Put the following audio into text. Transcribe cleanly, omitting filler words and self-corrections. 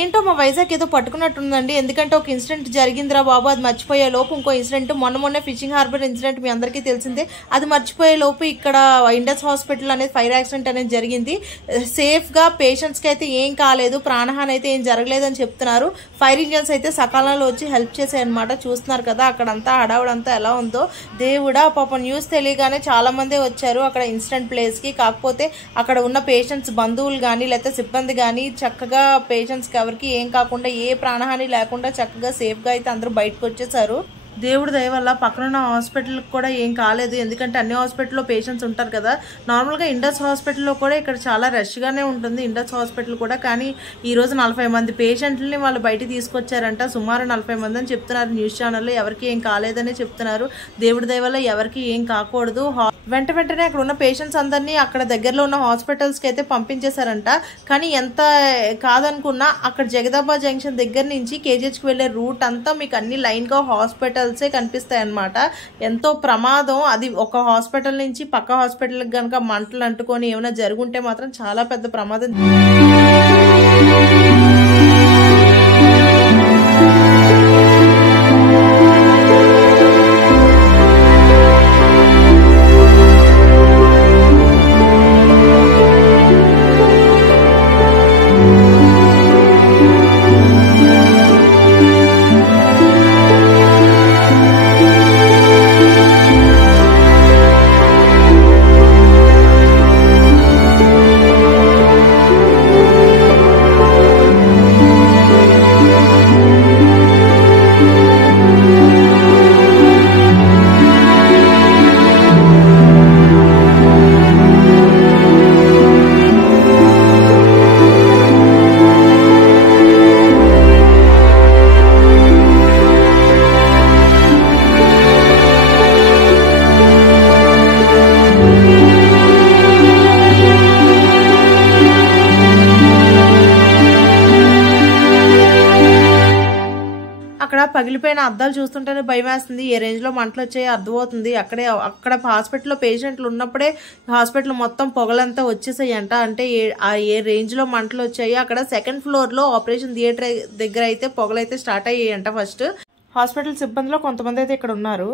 ఏంటో మా వైజాగ్ ఏదో పట్టుకున్నట్టుందండి. ఎందుకంటే ఒక ఇన్సిడెంట్ జరిగిందిరా బాబు, అది మర్చిపోయే లోపు ఇంకో ఇన్సిడెంట్, మొన్నే ఫిషింగ్ హార్బర్ ఇన్సిడెంట్ మీ అందరికీ తెలిసిందే. అది మర్చిపోయే లోపు ఇక్కడ ఇండస్ హాస్పిటల్ అనేది ఫైర్ యాక్సిడెంట్ అనేది జరిగింది. సేఫ్ గా పేషెంట్స్ కి అయితే ఏం కాలేదు, ప్రాణహాని అయితే ఏం జరగలేదని చెప్తున్నారు. ఫైర్ ఇంజన్స్ అయితే సకాలంలో వచ్చి హెల్ప్ చేసాయి అనమాట. చూస్తున్నారు కదా అక్కడంతా హడావుడంతా ఎలా ఉందో. దేవుడా పాపం, న్యూస్ తెలియగానే చాలా మందే వచ్చారు అక్కడ ఇన్సిడెంట్ ప్లేస్ కి. కాకపోతే అక్కడ ఉన్న పేషెంట్స్ బంధువులు గానీ లేకపోతే సిబ్బంది గానీ చక్కగా పేషెంట్స్ ఎవరికి ఏం కాకుండా, ఏ ప్రాణహాని లేకుండా చక్కగా సేఫ్ గా అయితే అందరూ బయటకు వచ్చేసారు. దేవుడి దయ వల్ల పక్కనున్న హాస్పిటల్కి కూడా ఏం కాలేదు. ఎందుకంటే అన్ని హాస్పిటల్లో పేషెంట్స్ ఉంటారు కదా. నార్మల్గా ఇండస్ హాస్పిటల్లో కూడా ఇక్కడ చాలా రష్గానే ఉంటుంది ఇండస్ హాస్పిటల్ కూడా. కానీ ఈరోజు 40 మంది పేషెంట్లని వాళ్ళు బయట తీసుకొచ్చారంట. సుమారు 40 మంది అని చెప్తున్నారు న్యూస్ ఛానల్లో. ఎవరికి ఏం కాలేదని చెప్తున్నారు. దేవుడి దయ వల్ల ఎవరికి ఏం కాకూడదు. వెంటనే అక్కడ ఉన్న పేషెంట్స్ అందరినీ అక్కడ దగ్గరలో ఉన్న హాస్పిటల్స్కి అయితే పంపించేశారంట. కానీ ఎంత కాదనుకున్నా అక్కడ జగదాబాద్ జంక్షన్ దగ్గర నుంచి కేజీహెచ్కి వెళ్ళే రూట్ అంతా మీకు అన్ని లైన్గా హాస్పిటల్సే కనిపిస్తాయి అన్నమాట. ఎంతో ప్రమాదం అది. ఒక హాస్పిటల్ నుంచి పక్క హాస్పిటల్కి కనుక మంటలు అంటుకొని ఏమైనా జరుగుంటే మాత్రం చాలా పెద్ద ప్రమాదం. అక్కడ పగిలిపోయిన అద్దాలు చూస్తుంటేనే భయం వేస్తుంది. ఏ రేంజ్ లో మంటలు వచ్చాయో అర్థమవుతుంది. అక్కడ హాస్పిటల్లో పేషెంట్లు ఉన్నప్పుడే హాస్పిటల్ మొత్తం పొగలంతా వచ్చేసాయంట. అంటే ఏ రేంజ్ లో మంటలు వచ్చాయో. అక్కడ సెకండ్ ఫ్లోర్ లో ఆపరేషన్ థియేటర్ దగ్గర అయితే పొగలైతే స్టార్ట్ అయ్యాయంట. ఫస్ట్ హాస్పిటల్ సిబ్బందిలో కొంతమంది అయితే ఇక్కడ ఉన్నారు.